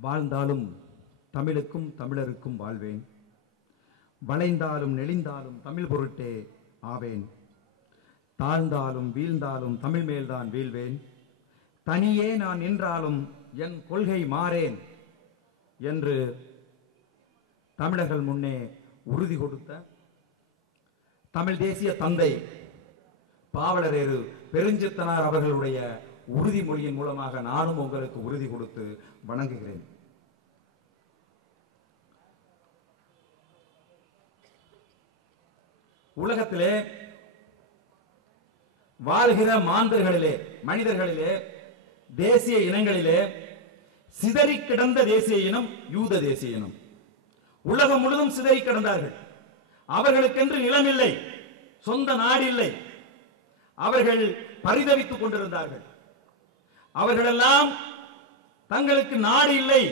வாழ்ந்தாலும் தமிழுக்கும் தமிழருக்கும் வாழ்வேன். வளைந்தாலும் நெளிந்தாலும் தமிழ் பொருட்டே ஆவேன். தாழ்ந்தாலும் வீழ்ந்தாலும் தமிழ் மேல்தான் வீழ்வேன். தனியே நான் நின்றாலும் என் கொள்கை மாறேன் என்று தமிழர்கள் முன்னே உறுதி கொடுத்த தமிழ் தேசிய தந்தை பாவலரேறு பெருஞ்சித்தனார் அவர்களுடைய உறுதிமொழியின் மூலமாக நானும் உங்களுக்கு உறுதி கொடுத்து வணங்குகிறேன். உலகத்திலே வாழ்கிற மாந்தர்களிலே மனிதர்களிலே தேசிய இனங்களிலே சிதறி கிடந்த தேசிய இனம் யூத தேசிய இனம். உலகம் முழுதும் சிதறி கிடந்தார்கள். அவர்களுக்கென்று நிலம் இல்லை சொந்த நாடு இல்லை. அவர்கள் பரிதவித்துக் கொண்டிருந்தார்கள். அவர்களெல்லாம் தங்களுக்கு நாடு இல்லை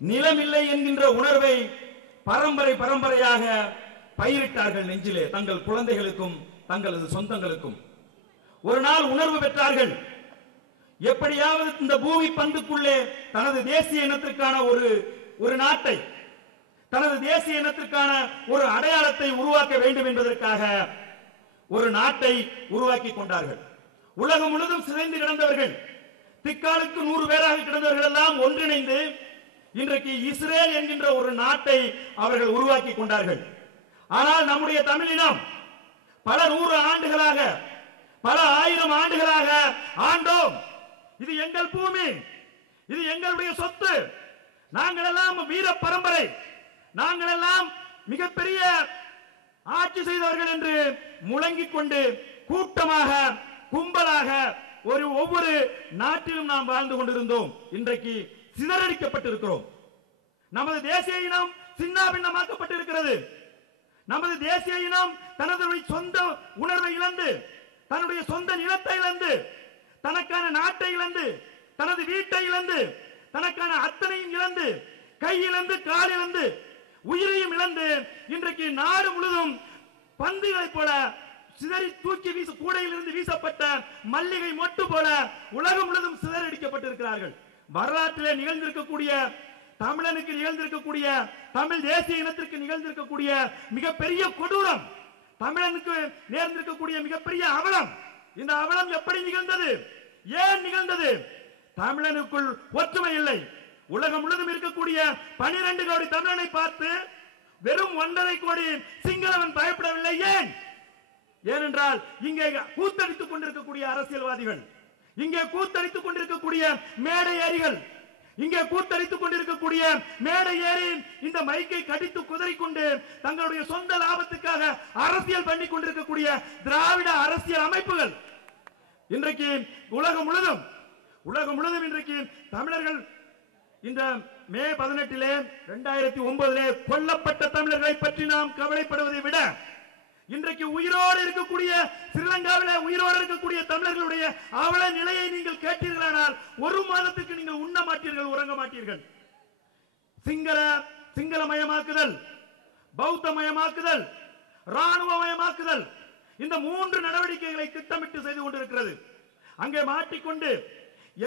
நிலம் இல்லை என்கின்ற உணர்வை பரம்பரை பரம்பரையாக பயிரிட்டார்கள் நெஞ்சிலே தங்கள் குழந்தைகளுக்கும் தங்களது சொந்தங்களுக்கும். ஒரு நாள் உணர்வு பெற்றார்கள் எப்படியாவது இந்த பூமி பந்துக்குள்ளே தனது தேசிய இனத்திற்கான ஒரு ஒரு நாட்டை தனது தேசிய இனத்திற்கான ஒரு அடையாளத்தை உருவாக்க வேண்டும் என்பதற்காக ஒரு நாட்டை உருவாக்கி கொண்டார்கள். உலகம் முழுதும் சிதைந்து கிடந்தவர்கள். திக்காலுக்கு நூறு பேராக கிடந்தவர்கள் எல்லாம் ஒன்றிணைந்து இன்றைக்கு இஸ்ரேல் என்கின்ற ஒரு நாட்டை அவர்கள் உருவாக்கி கொண்டார்கள். ஆனால் நம்முடைய தமிழினம் பல நூறு ஆண்டுகளாக பல ஆயிரம் ஆண்டுகளாக ஆண்டோம். இது எங்கள் பூமி இது எங்களுடைய சொத்து. நாங்கள் எல்லாம் வீர பரம்பரை. நாங்கள் எல்லாம் மிகப்பெரிய ஆட்சி செய்தவர்கள் என்று முழங்கிக் கொண்டு கூட்டமாக கும்பலாக ஒரு ஒவ்வொரு நாட்டிலும் நாம் வாழ்ந்து கொண்டிருந்தோம். இன்றைக்கு சிதறடிக்கப்பட்டிருக்கிறோம். நமது தேசிய இனம் சின்னாபின்னமாக்கப்பட்டிருக்கிறது நமது தேசிய இனம் தனது சொந்த உணர்வை இழந்து தன்னுடைய சொந்த நிலத்தை இழந்து தனக்கான நாட்டை இழந்து தனது வீட்டை இழந்து தனக்கான அத்தனையும் இழந்து கை இழந்து கால் இழந்து உயிரையும் இழந்து இன்றைக்கு நாடு முழுதும் பந்துகளைப் போல சிதறி தூக்கி வீச கூடையிலிருந்து வீசப்பட்ட மல்லிகை மொட்டு போல உலகம் முழுதும் சிதறடிக்கப்பட்டிருக்கிறார்கள். வரலாற்றிலே நிகழ்ந்திருக்கக்கூடிய தமிழனுக்கு நிகழ்ந்திருக்கக்கூடிய தமிழ் தேசிய இனத்திற்கு நிகழ்ந்திருக்கக்கூடிய மிகப்பெரிய கொடூரம் தமிழனுக்கு நேர்ந்திருக்கக்கூடிய மிகப்பெரிய அவலம். இந்த அவலம் எப்படி நிகழ்ந்தது? ஏன் நிகழ்ந்தது? தமிழனுக்குள் ஒற்றுமை இல்லை. உலகம் முழுதும் இருக்கக்கூடிய பனிரெண்டு கோடி தமிழனை பார்த்து வெறும் ஒன்றரை கோடி சிங்களவன் பயப்படவில்லை. ஏன்? ஏனென்றால் இங்கே கூத்தடித்துக் கொண்டிருக்கக்கூடிய அரசியல்வாதிகள் இங்கே கூத்தடித்துக் கொண்டிருக்கக்கூடிய மேடை ஏரிகள் இங்கே கூத்தடித்துக் கொண்டிருக்கக்கூடிய மேடை ஏறி இந்த மைக்கை கடித்து குதறிக்கொண்டு தங்களுடைய சொந்த லாபத்துக்காக அரசியல் பண்ணி கொண்டிருக்கக்கூடிய திராவிட அரசியல் அமைப்புகள். இன்றைக்கு உலகம் முழுதும் உலகம் முழுதும் இன்றைக்கு தமிழர்கள் இந்த மே பதினெட்டிலே இரண்டாயிரத்தி ஒன்பதிலே கொல்லப்பட்ட தமிழர்களை பற்றி நாம் கவலைப்படுவதை விட இன்றைக்கு உயிரோடு இருக்கக்கூடிய ஸ்ரீலங்காவிலே உயிரோடு இருக்கக்கூடிய தமிழர்களுடைய அவல நிலையை நீங்கள் கேட்டீர்களானால் ஒரு மாதத்துக்கு நீங்கள் உண்ண மாட்டீர்கள் உறங்க மாட்டீர்கள். சிங்கள சிங்களமயமாக்குதல் பௌத்தமயமாக்குதல் ராணுவமயமாக்குதல் இந்த மூன்று நடவடிக்கைகளை திட்டமிட்டு செய்து கொண்டிருக்கிறது. அங்கே மாட்டிக்கொண்டு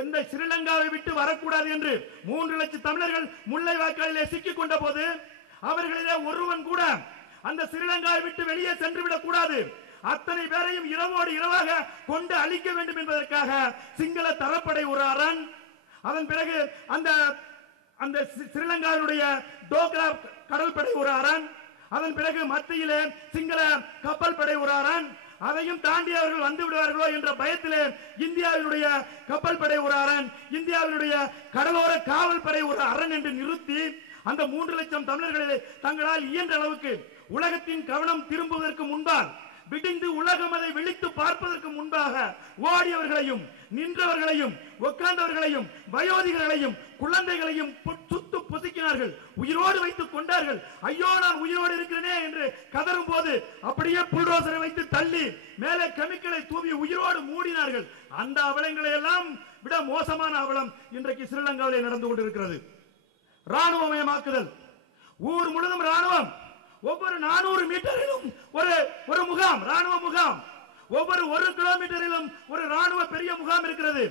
எந்த ஸ்ரீலங்காவை விட்டு வரக்கூடாது என்று மூன்று லட்சம் தமிழர்கள் முல்லை வாக்காளிலே சிக்கிக் கொண்ட போது அவர்களிலே ஒருவன் கூட அந்த சிறிலங்காவை விட்டு வெளியே சென்றுவிடக் கூடாது. அத்தனை பேரையும் இரவோடு இரவாக கொண்டு அழிக்க வேண்டும் என்பதற்காக சிங்கள தரப்படை ஒரு அரண். அதன் பிறகு அந்த அந்த ஸ்ரீலங்காவினுடைய டோக்ரா கடற்படை ஒரு அரண். அதன் பிறகு மத்தியிலே சிங்கள கப்பல் படை ஒரு அரண். அதையும் தாண்டி அவர்கள் வந்து விடுவார்களோ என்ற பயத்திலே இந்தியாவினுடைய கப்பல் படை ஒரு அரண் இந்தியாவினுடைய கடலோர காவல் படை ஒரு அரண் என்று நிறுத்தி அந்த மூன்று லட்சம் தமிழர்களை தங்களால் இயன்ற அளவுக்கு உலகத்தின் கவனம் திரும்புவதற்கு முன்பால் விடிந்து உலகம் அதை விழித்து பார்ப்பதற்கு முன்பாக ஓடியவர்களையும் நின்றவர்களையும் உட்கார்ந்தவர்களையும் வயோதிகர்களையும் குழந்தைகளையும் சுத்து புதுக்கினார்கள் உயிரோடு வைத்துக் கொண்டார்கள். ஐயோ நான் உயிரோடு இருக்கிறேனே என்று கதறும் போது அப்படியே புல்டோசரை வைத்து தள்ளி மேலே கெமிக்கலை தூவி உயிரோடு மூடினார்கள். அந்த அவலங்களை எல்லாம் விட மோசமான அவலம் இன்றைக்கு ஸ்ரீலங்காவிலே நடந்து கொண்டிருக்கிறது. ராணுவமயமாக்குதல் ஊர் முழுதும் ராணுவம் ஒவ்வொரு நானூறு மீட்டரிலும் ஒரு ஒரு முகாம் ராணுவ முகாம். ஒவ்வொரு ஒரு கிலோமீட்டரிலும் ஒரு ராணுவ பெரிய முகாம் இருக்கிறது.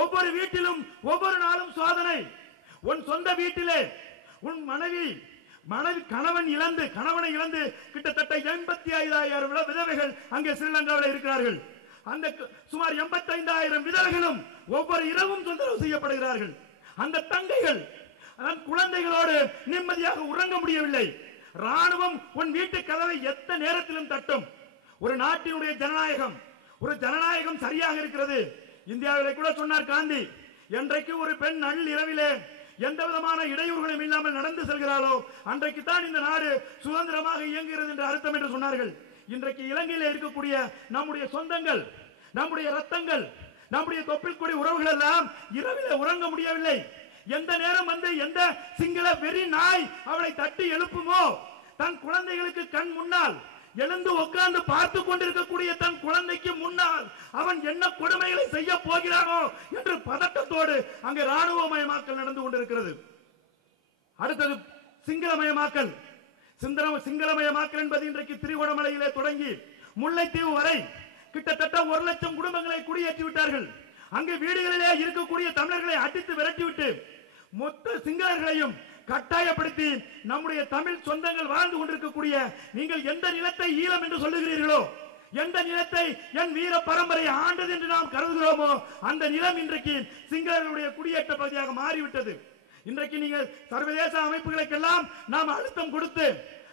ஒவ்வொரு வீட்டிலும் ஒவ்வொரு நாளும் சோதனை. உன் சொந்த வீட்டிலே உன் மனைவி மனைவி கணவன் இழந்து கணவனை இழந்து கிட்டத்தட்ட எண்பத்தி ஐந்தாயிரம் விதவைகள் அங்கே ஸ்ரீலங்காவில் இருக்கிறார்கள். அந்த சுமார் சுமார் எண்பத்தைந்தாயிரம் விதவைகளும் ஒவ்வொரு இரவும் தொந்தரவு செய்யப்படுகிறார்கள். அந்த தங்கைகள் குழந்தைகளோடு நிம்மதியாக உறங்க முடியவில்லை. ராணுவம் உன் வீட்டு கதவை எத்த நேரத்திலும் தட்டும்? ஒரு நாட்டினுடைய ஜனநாயகம் ஒரு ஜனநாயகம் சரியாக இருக்கிறது. இந்தியாவிலே கூட சொன்னார் காந்தி என்றைக்கு ஒரு பெண் நள் இரவிலே எந்த விதமான இடையூறுகளும் இல்லாமல் நடந்து செல்கிறாளோ அன்றைக்கு தான் இந்த நாடு சுதந்திரமாக இயங்குகிறது என்று அர்த்தம் என்று சொன்னார்கள். இன்றைக்கு இலங்கையில் இருக்கக்கூடிய நம்முடைய சொந்தங்கள் நம்முடைய ரத்தங்கள் நம்முடைய தொப்பில் கூடிய உறவுகள் எல்லாம் இரவிலே உறங்க முடியவில்லை. எந்த நேரம் வந்து எந்த சிங்கள வெறி நாய் அவளை தட்டி எழுப்புமோ? தன் குழந்தைகளுக்கு கண் முன்னால் எழுந்து உட்கார்ந்து பார்த்து கொண்டிருக்கக்கூடிய தன் குழந்தைக்கு முன்னால் அவன் என்ன கொடுமைகளை செய்ய போகிறானோ என்று பதட்டத்தோடு அங்கே ராணுவமயமாக்கல் நடந்து கொண்டிருக்கிறது. அடுத்தது சிங்களமயமாக்கல். சிந்தன சிங்களமயமாக்கல் என்பது இன்றைக்கு திரிகோணமலையிலே தொடங்கி முல்லைத்தீவு வரை கிட்டத்தட்ட ஒரு லட்சம் குடும்பங்களை குடியேற்றி விட்டார்கள் அங்கு வீடுகளிலே இருக்கக்கூடிய தமிழர்களை அடித்து விரட்டிவிட்டு மொத்த சிங்களர்களையும் கட்டாயப்படுத்தி நம்முடைய தமிழ் சொந்தங்கள் வாழ்ந்து கொண்டிருக்கக்கூடிய நீங்கள் எந்த நிலத்தை ஈழம் என்று சொல்லுகிறீர்களோ எந்த நிலத்தை என் வீர பரம்பரை ஆண்டது என்று நாம் கருதுகிறோமோ அந்த நிலம் இன்றைக்கு சிங்களர்களுடைய குடியேற்ற பகுதியாக மாறிவிட்டது. இன்றைக்கு நீங்கள் சர்வதேச அமைப்புகளுக்கெல்லாம் நாம் அழுத்தம் கொடுத்து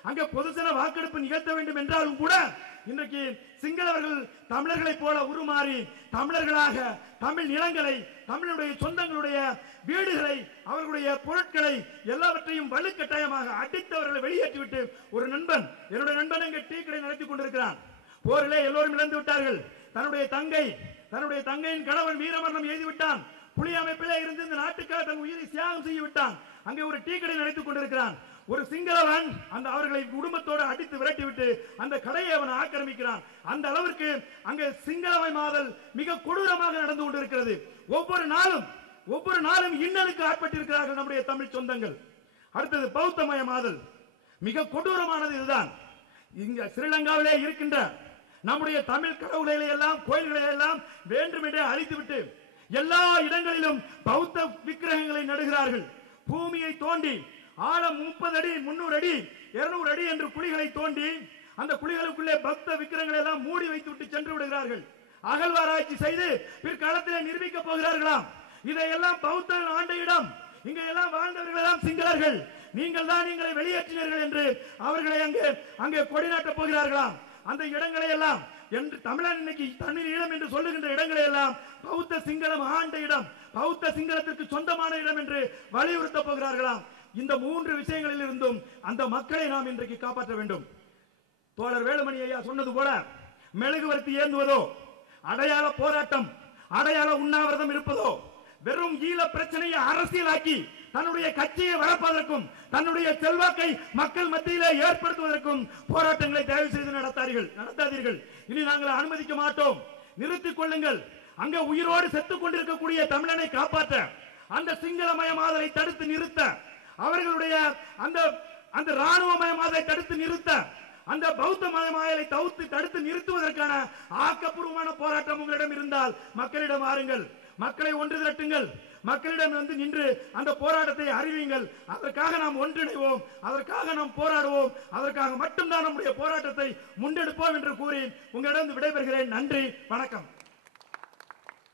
அங்கே பொதுசன வாக்கெடுப்பு நிகழ்த்த வேண்டும் என்றாலும் கூட இன்றைக்கு சிங்களவர்கள் தமிழர்களைப் போல உருமாறி தமிழர்களாக தமிழ் நிலங்களை தமிழுடைய சொந்தங்களுடைய வீடுகளை அவர்களுடைய பொருட்களை எல்லாவற்றையும் வலுக்கட்டாயமாக அடித்தவர்களை வெளியேற்றிவிட்டு ஒரு நண்பன் என்னுடைய நண்பன் அங்கே டீ கடை நடத்தி கொண்டிருக்கிறான். போரிலே எல்லோரும் இழந்து விட்டார்கள். தன்னுடைய தங்கை தன்னுடைய தங்கையின் கணவன் வீரமரணம் எழுதி விட்டான் புலி அமைப்பிலே இருந்து இந்த நாட்டுக்காக தன் உயிரை தியாகம் செய்து விட்டான். அங்கே ஒரு டீ கடை நடத்தி கொண்டிருக்கிறான். ஒரு சிங்களவன் அந்த அவர்களை குடும்பத்தோடு அடித்து விரட்டி விட்டு அந்த கடையை அவன் ஆக்கிரமிக்கிறான். அந்த அளவிற்கு அங்கே சிங்களமை மாதல் மிக கொடூரமாக நடந்து கொண்டிருக்கிறது. ஒவ்வொரு நாளும் ஒவ்வொரு நாளும் இன்னலுக்கு ஆட்பட்டிருக்கிறார்கள் நம்முடைய தமிழ் சொந்தங்கள். அடுத்தது பௌத்தமய மாதல். மிக கொடூரமானது இதுதான். இங்க ஸ்ரீலங்காவிலே இருக்கின்ற நம்முடைய தமிழ் கடவுள்களை எல்லாம் கோயில்களை எல்லாம் வேண்டுமென்றே அழித்துவிட்டு எல்லா இடங்களிலும் பௌத்த விக்கிரகங்களை நடுகிறார்கள். பூமியை தோண்டி ஆழம் முப்பது அடி முன்னூறு அடி இருநூறு அடி என்று குழிகளை தோண்டி அந்த குழிகளுக்குள்ளே பக்த விக்கிரங்களை எல்லாம் மூடி வைத்து விட்டு சென்று விடுகிறார்கள். அகழ்வாராய்ச்சி செய்து பிற்காலத்தில் நிரூபிக்க போகிறார்களாம். இதையெல்லாம் பௌத்த ஆண்ட இடம் இங்க எல்லாம் வாழ்ந்தவர்கள் எல்லாம் சிங்களர்கள். நீங்கள் தான் எங்களை வெளியேற்றினீர்கள் என்று அவர்களை அங்கே அங்கே கொடிநாட்ட போகிறார்களாம். அந்த இடங்களை எல்லாம் என்று தமிழன் இன்னைக்கு தண்ணீர் இடம் என்று சொல்லுகின்ற இடங்களை எல்லாம் பௌத்த சிங்களம் ஆண்ட இடம் பௌத்த சிங்களத்திற்கு சொந்தமான இடம் என்று வலியுறுத்த போகிறார்களாம். இந்த மூன்று விஷயங்களில் இருந்தும் அந்த மக்களை நாம் இன்றைக்கு காப்பாற்ற வேண்டும். தோழர் வேலுமணி ஐயா சொன்னது போல மெழுகுவர்த்தி ஏந்துவதோ அடையாள போராட்டம் அடையாள உண்ணாவிரதம் இருப்பதோ வெறும் ஈழ பிரச்சனையை அரசியலாக்கி தன்னுடைய கட்சியை வளர்ப்பதற்கும் தன்னுடைய செல்வாக்கை மக்கள் மத்தியிலே ஏற்படுத்துவதற்கும் போராட்டங்களை தயவு செய்து நடத்தார்கள் நடத்தாதீர்கள். இனி நாங்கள் அனுமதிக்க மாட்டோம். நிறுத்திக் கொள்ளுங்கள். அங்க உயிரோடு செத்துக் கொண்டிருக்கக்கூடிய தமிழனை காப்பாற்ற அந்த சிங்களமயமாதலை தடுத்து நிறுத்த அவர்களுடைய அந்த அந்த ராணுவமயமாதலை தடுத்து நிறுத்த அந்த பௌத்த மயமாயலை தவுத்து தடுத்து நிறுத்துவதற்கான ஆக்கப்பூர்வமான போராட்டம் உங்களிடம் இருந்தால் மக்களிடம் வாருங்கள். மக்களை ஒன்று திரட்டுங்கள். மக்களிடம் வந்து நின்று அந்த போராட்டத்தை அறிவிங்கள் அதற்காக நாம் ஒன்றிணைவோம். அதற்காக நாம் போராடுவோம். அதற்காக மட்டும்தான் நம்முடைய போராட்டத்தை முன்னெடுப்போம் என்று கூறி உங்களிடம் விடைபெறுகிறேன். நன்றி. வணக்கம்.